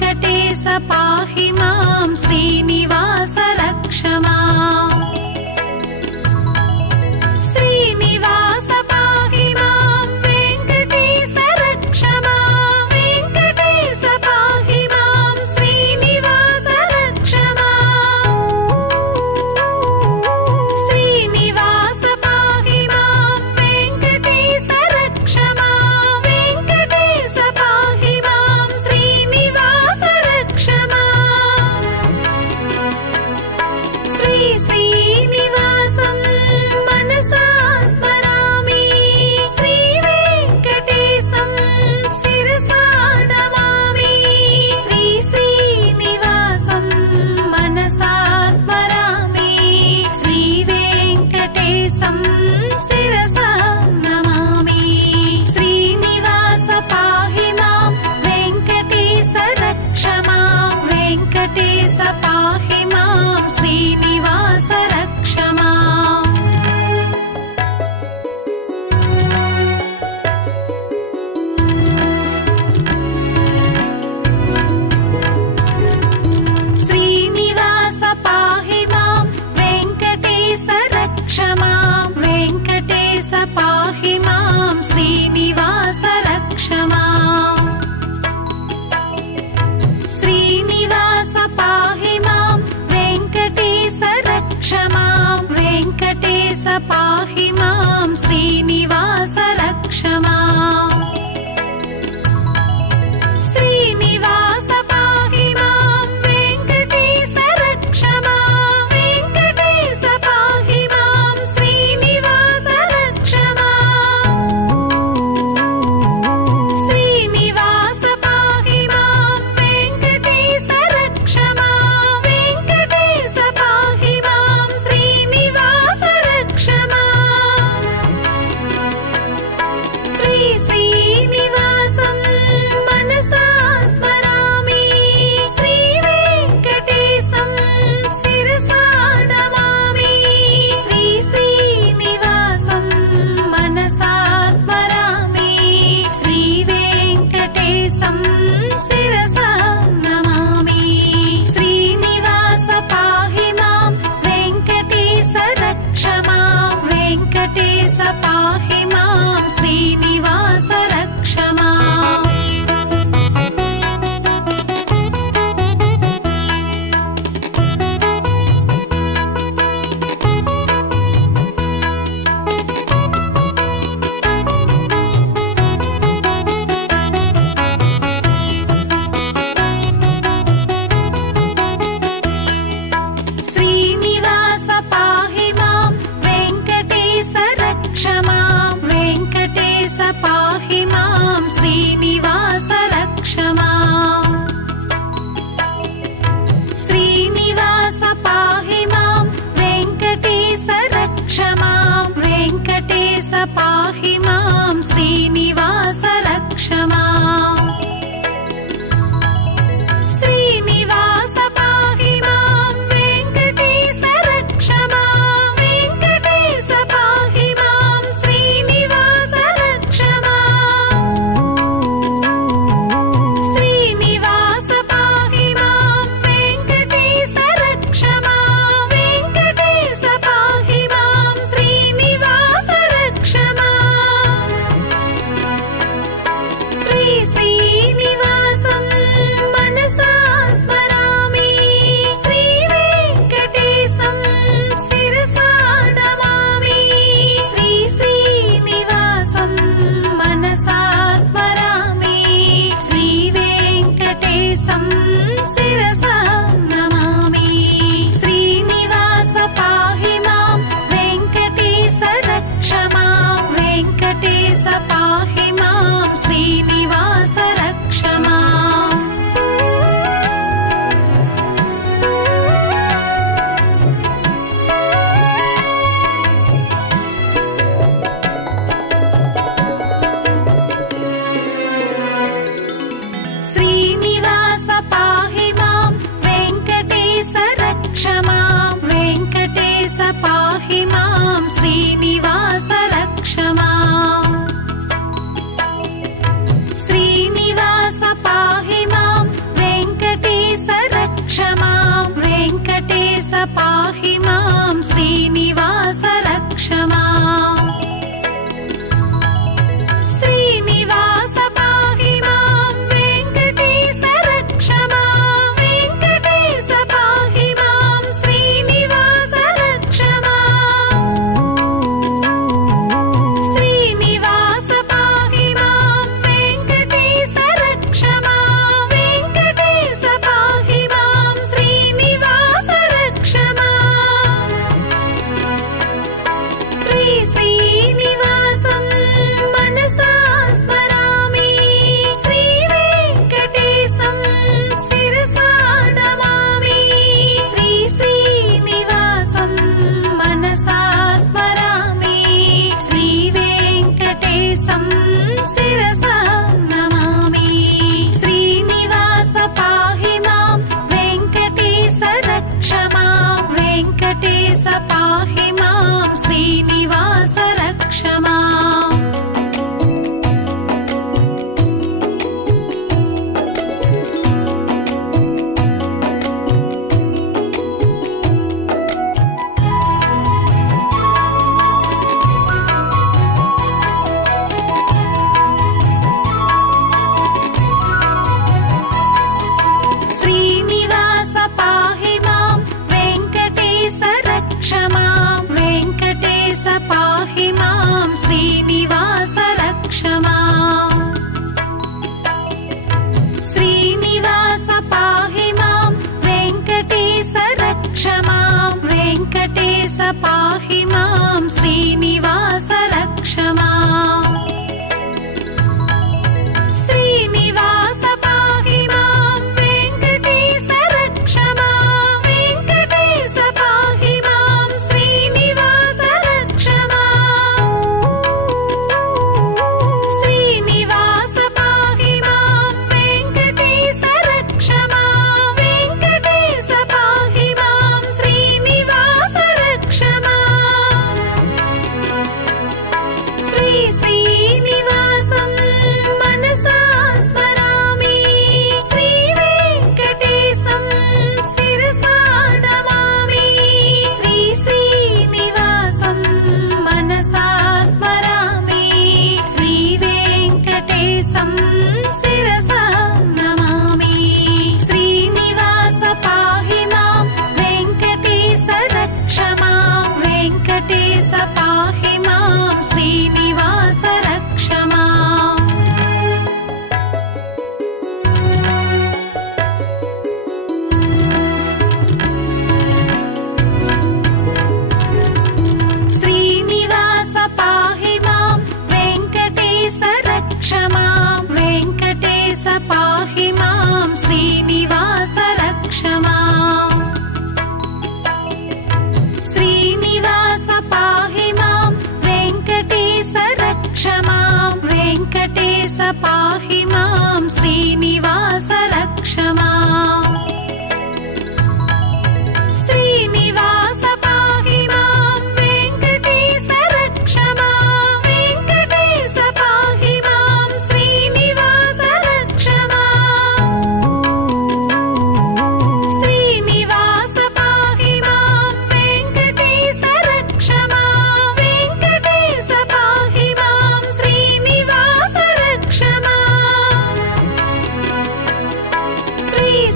वेङ्कटेश पाहि मां श्रीनिवास रक्ष माम् श्रीनिवास पाहि मां वेङ्कटेश रक्ष माम् वेङ्कटेश पाहि मां श्रीनिवास रक्ष माम् श्रीनिवास पाहि मां वेङ्कटेश रक्ष माम् वेङ्कटेश पाहि मां श्रीनिवास रक्ष माम्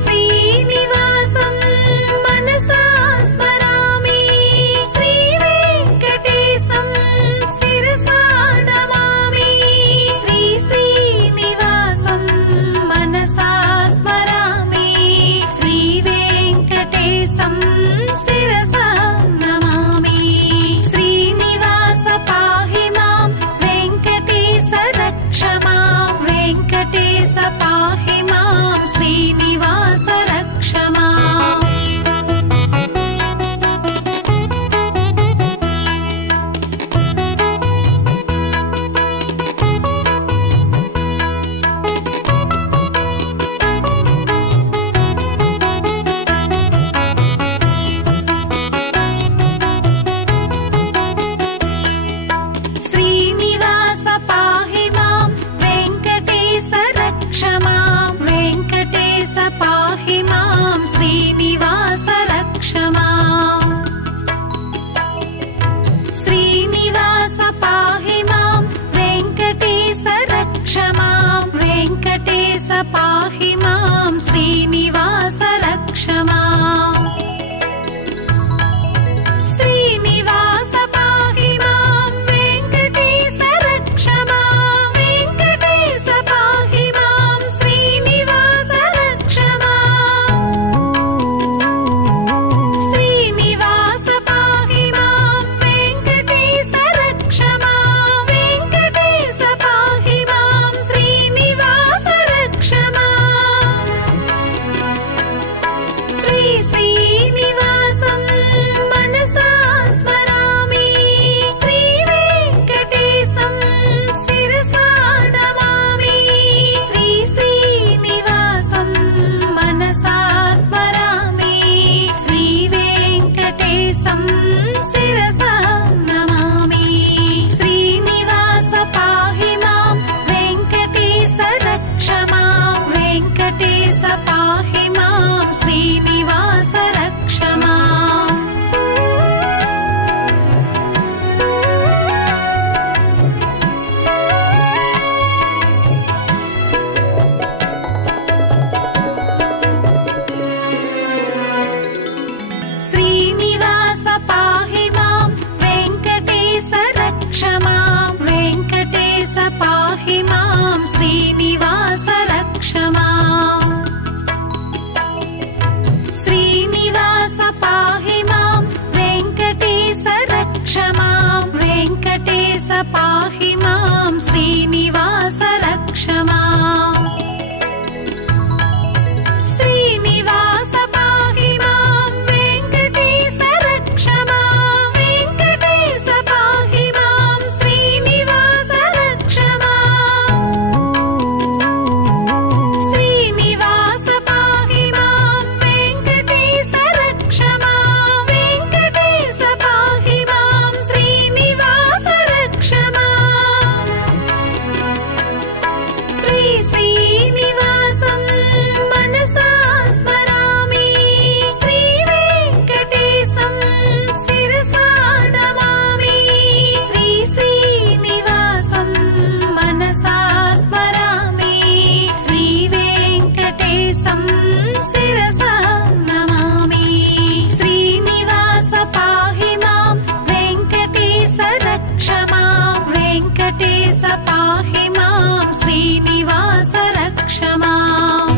శ్రీనివాసం మనసా స్మరామి శ్రీ వెంకటేశం శిరసా నమామి శ్రీ శ్రీనివాసం మనసా స్మరామి శ్రీ వెంకటేశం శిరసా నమామి శ్రీనివాస పాహి మాం వెంకటేశ రక్ష మాం వెంకటేశ పాహి మాం శ్రీనివాస రక్ష మాం శ్రీనివాస పాహి మాం వెంకటేశ రక్ష మాం వెంకటేశ పాహి మాం శ్రీనివాస రక్ష మాం శ్రీనివాస పాహి మాం వెంకటేశ రక్ష మాం వెంకటేశ పాహి మాం శ్రీనివాస రక్ష మాం శ్రీనివాస పాహి మాం వెంకటేశ రక్ష మాం వెంకటేశ పాహి మాం శ్రీనివాస రక్ష మాం శ్రీనివాస పాహి మాం వెంకటేశ రక్ష మాం వెంకటేశ పాహి మాం శ్రీనివాస రక్ష మాం శ్రీ శ్రీనివాసం మనసా స్మరామి శ్రీ వెంకటేశం శిరసా నమామి శ్రీ శ్రీనివాసం మనసా స్మరామి శ్రీ వెంకటేశం శిరసా నమామి శ్రీనివాస పాహి మాం వెంకటేశ రక్ష మాం వెంకటేశ పాహి మాం శ్రీనివాస రక్ష మాం శ్రీనివాస పాహి మాం వెంకటేశ రక్ష మాం వెంకటేశ పాహి మాం శ్రీనివాస రక్ష మాం శ్రీనివాస పాహి మాం వెంకటేశ రక్ష మాం వెంకటేశ పాహి మాం శ్రీనివాస రక్ష మాం శ్రీనివాస పాహి మాం వెంకటేశ రక్ష మాం వెంకటేశ పాహి మాం శ్రీనివాస రక్ష మాం శ్రీనివాస పాహి మాం వెంకటేశ రక్ష మాం వెంకటేశ పాహి మాం శ్రీనివాస రక్ష మాం శ్రీ శ్రీనివాసం మనసా స్మరామి శ్రీ వెంకటేశం శిరసా నమామి శ్రీ శ్రీనివాసం మనసా స్మరామి శ్రీ వెంకటేశం శిరసా నమామి శ్రీనివాస పాహి మాం వెంకటేశ రక్ష మాం వెంకటేశ పాహి మాం శ్రీనివాస రక్ష మాం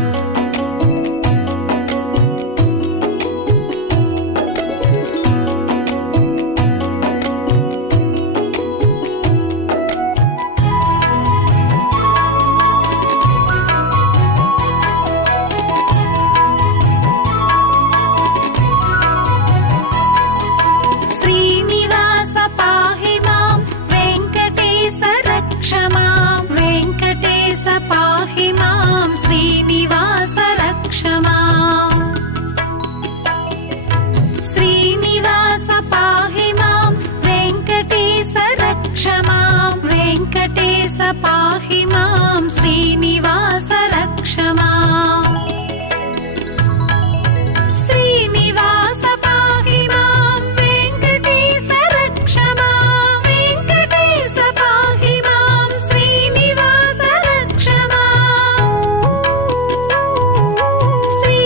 శ్రీనివాస పాహి మాం వెంకటేశ రక్ష మాం వెంకటేశ పాహి మాం శ్రీనివాస రక్ష మాం శ్రీనివాస పాహి మాం వెంకటేశ రక్ష మాం వెంకటేశ పాహి మాం శ్రీనివాస రక్ష మాం శ్రీనివాస పాహి మాం వెంకటేశ రక్ష మాం వెంకటేశ పాహి మాం శ్రీనివాస రక్ష మాం శ్రీ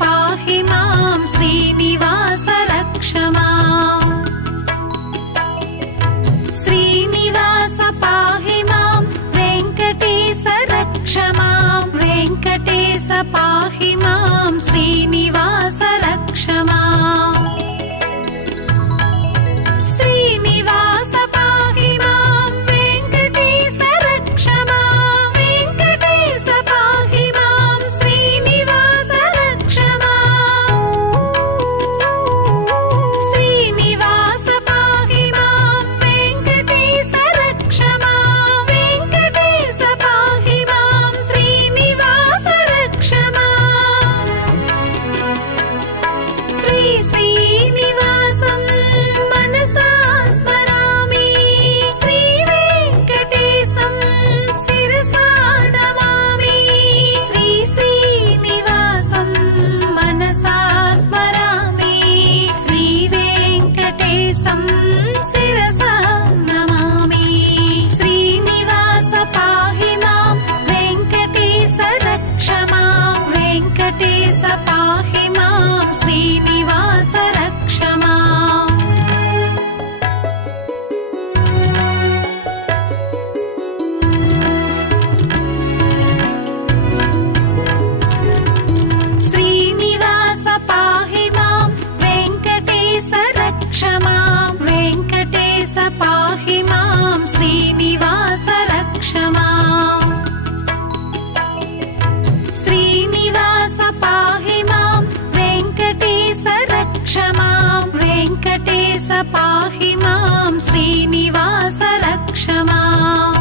पाहि मां श्रीनिवास रक्ष माम् श्रीनिवास पाहि मां वेङ्कटेश रक्ष मां वेङ्कटेश पाहि मां श्रीनिवास रक्ष माम् श्रीनिवास पाहि मां वेङ्कटेश रक्ष मां वेङ्कटेश पाहि मां श्रीनिवास रक्ष माम् श्रीनिवास पाहि मां वेङ्कटेश रक्ष मां वेङ्कटेश पाहि मां श्रीनिवास रक्ष माम् श्रीनिवासं मनसा स्मरामि श्रीवेङ्कटेशं शिरसा नमामि श्रीनिवासं मनसा स्मरामि श्रीवेङ्कटेशं शिरसा नमामि श्रीनिवास पाहि मां वेङ्कटेश रक्ष मां वेङ्कटेश पाहि मां श्रीनिवास रक्ष माम् श्रीनिवास पाहि मां वेङ्कटेश रक्ष मां वेङ्कटेश पाहि मां श्रीनिवास रक्ष माम् श्रीनिवास पाहि मां वेङ्कटेश रक्ष मां वेङ्कटेश पाहि मां श्रीनिवास रक्ष माम्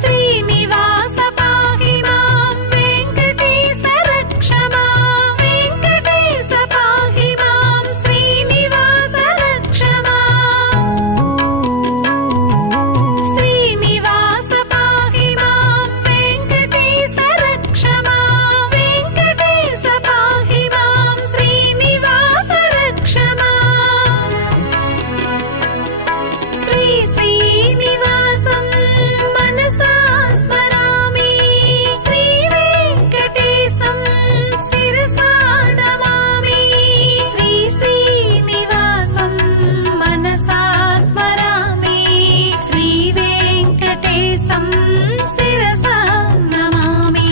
श्रीनिवास पाहि मां वेङ्कटेश रक्ष मां वेङ्कटेश पाहि मां श्रीनिवास रक्ष माम् श्रीनिवास पाहि मां वेङ्कटेश रक्ष मां वेङ्कटेश पाहि मां श्रीनिवास रक्ष माम् श्रीनिवासं मनसा स्मरामि श्रीवेङ्कटेशं शिरसा नमामि श्रीनिवासं मनसा स्मरामि श्रीवेङ्कटेशं शिरसा नमामि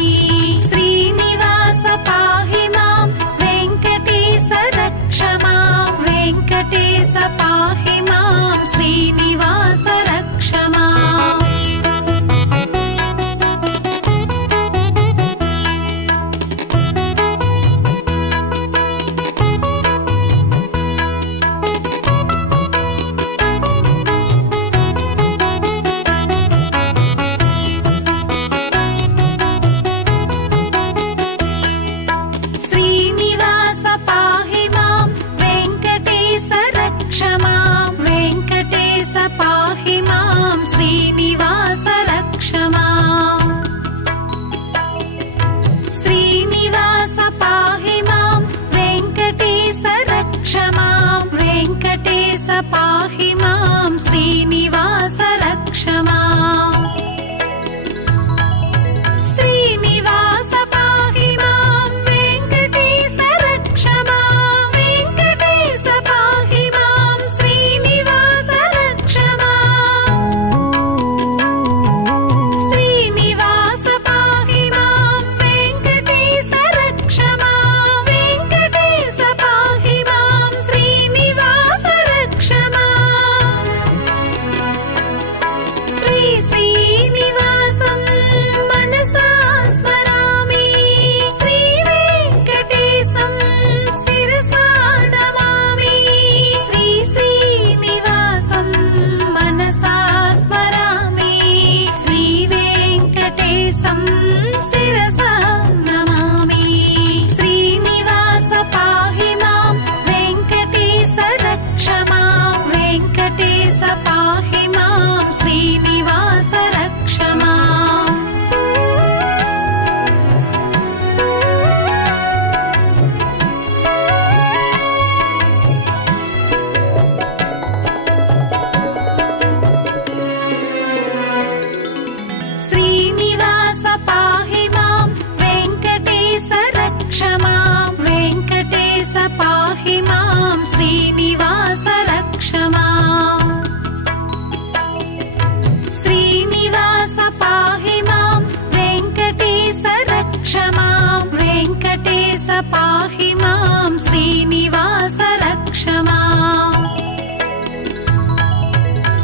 श्रीनिवास पाहि मां वेङ्कटेश रक्ष मां वेङ्कटेश पाहि मां श्रीनिवास रक्ष माम् श्रीनिवास पाहि मां वेङ्कटेश रक्ष मां वेङ्कटेश पाहि मां श्रीनिवास रक्ष माम् श्रीनिवास पाहि मां वेङ्कटेश रक्ष मां वेङ्कटेश पाहि मां श्रीनिवास रक्ष माम् श्रीनिवास पाहि मां वेङ्कटेश रक्ष मां वेङ्कटेश पाहि मां श्रीनिवास रक्ष माम् श्रीनिवास पाहि मां वेङ्कटेश रक्ष मां वेङ्कटेश पाहि मां श्रीनिवास रक्ष माम् पाहि मां श्रीनिवास रक्ष माम्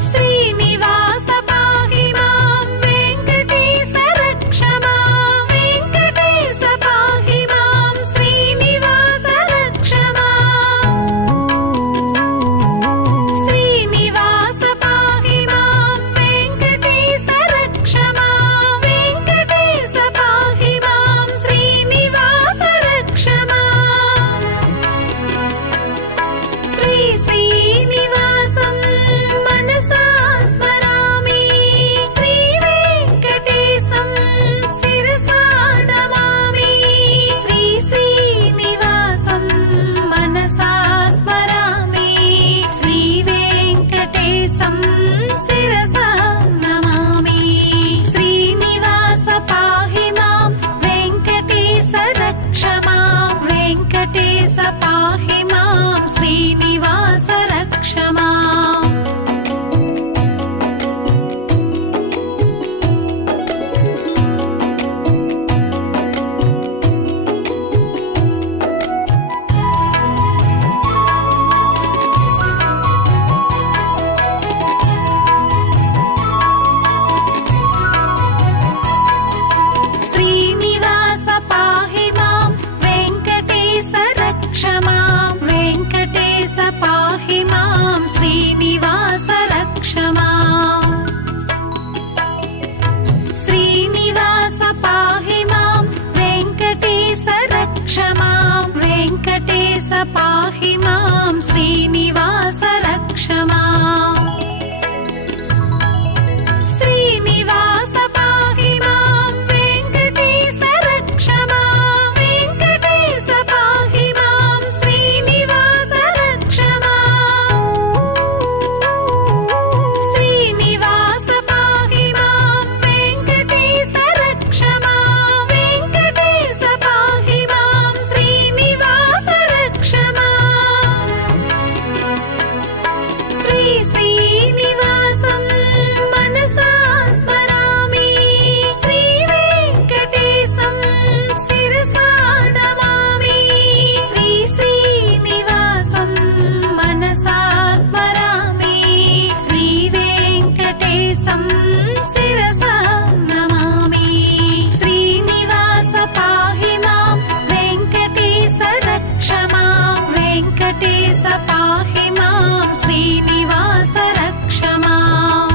श्रीनिवास पाहि मां वेङ्कटेश रक्ष माम् वेङ्कटेश पाहि मां श्रीनिवास रक्ष माम् श्रीनिवास पाहि मां वेङ्कटेश रक्ष माम् वेङ्कटेश पाहि मां श्रीनिवास रक्ष माम् श्री श्रीनिवासं मनसा स्मरामि श्रीवेङ्कटेशं शिरसा नमामि श्री श्रीनिवासं मनसा स्मरामि श्रीवेङ्कटेशं शिरसा नमामि श्रीनिवास पाहि मां वेङ्कटेश रक्ष मां वेङ्कटेश पाहि मां श्रीनिवास रक्ष माम् श्रीनिवास पाहि मां वेङ्कटेश रक्ष मां वेङ्कटेश पाहि मां श्रीनिवास रक्ष माम् श्रीनिवास पाहि मां वेङ्कटेश रक्ष मां वेङ्कटेश पाहि मां श्रीनिवास रक्ष माम् श्रीनिवास पाहि मां वेङ्कटेश रक्ष मां वेङ्कटेश पाहि मां श्रीनिवास रक्ष माम् श्रीनिवास पाहि मां वेङ्कटेश रक्ष मां वेङ्कटेश पाहि मां श्रीनिवास रक्ष माम् श्री श्रीनिवासं मनसा स्मरामि श्रीवेङ्कटेशं शिरसा नमामि श्री श्रीनिवासं मनसा स्मरामि श्रीवेङ्कटेशं शिरसा नमामि श्रीनिवास पाहि मां वेङ्कटेश रक्ष मां वेङ्कटेश पाहि मां श्रीनिवास रक्ष माम्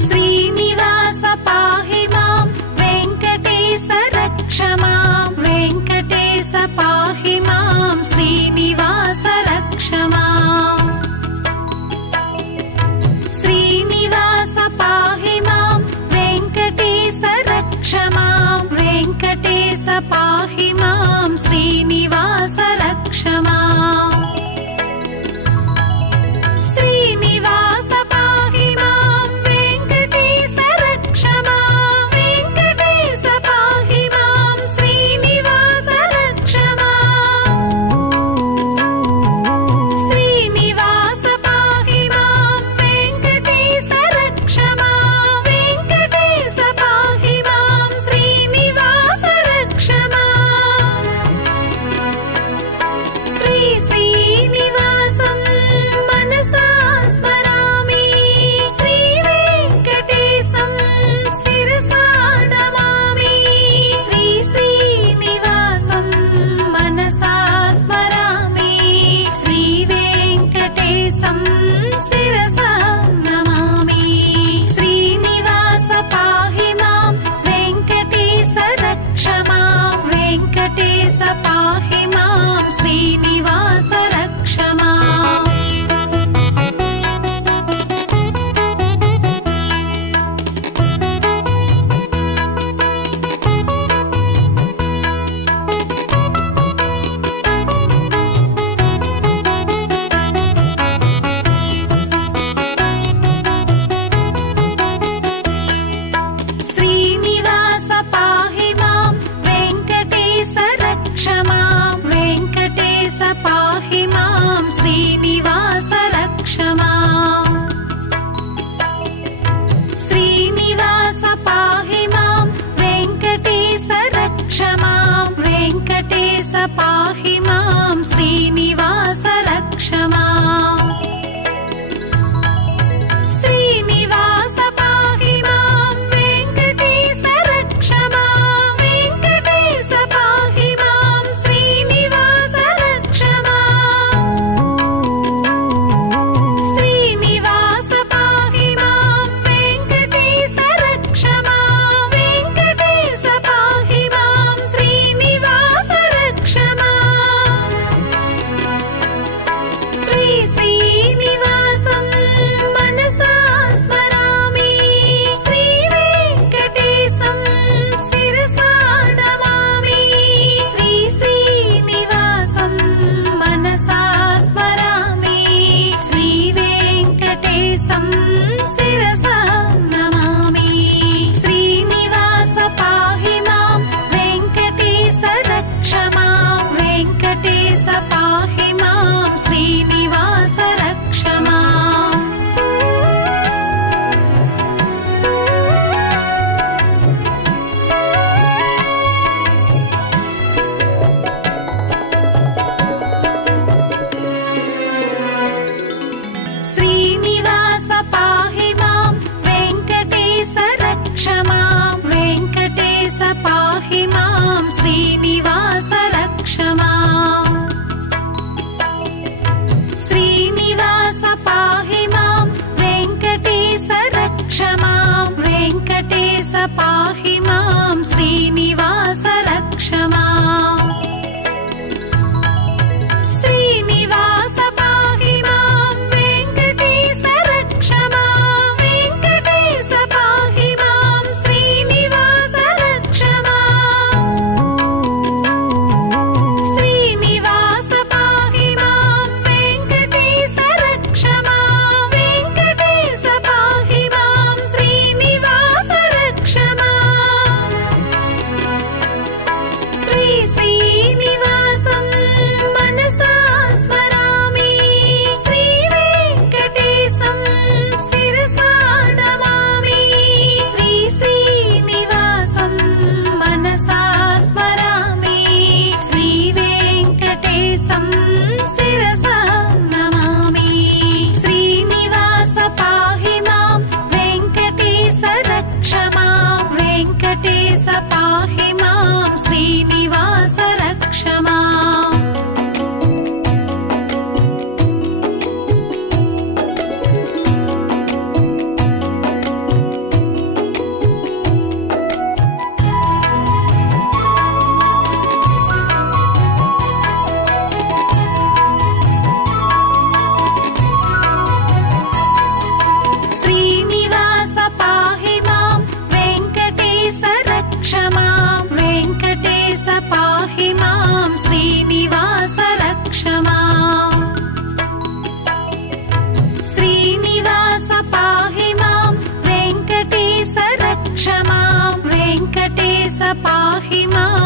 श्रीनिवास पाहि मां वेङ्कटेश रक्ष मां वेङ्कटेश पाहि मां श्रीनिवास रक्ष माम् श्रीनिवास पाहि मां वेङ्कटेश रक्ष मां वेङ्कटेश पाहि मां श्रीनिवास रक्ष माम् श्रीनिवास पाहि मां वेङ्कटेश रक्ष मां वेङ्कटेश पाहि मां श्रीनिवास रक्ष माम् श्रीनिवास पाहि मां वेङ्कटेश रक्ष मां वेङ्कटेश पाहि मां श्रीनिवास रक्ष माम् श्री श्रीनिवासं मनसा स्मरामि श्रीवेङ्कटेशं शिरसा नमामि श्री श्रीनिवासं मनसा स्मरामि श्रीवेङ्कटेशं शिरसा नमामि श्रीनिवास पाहि मां वेङ्कटेश रक्ष मां वेङ्कटेश पाहि मां श्रीनिवास रक्ष माम् पाहि माम्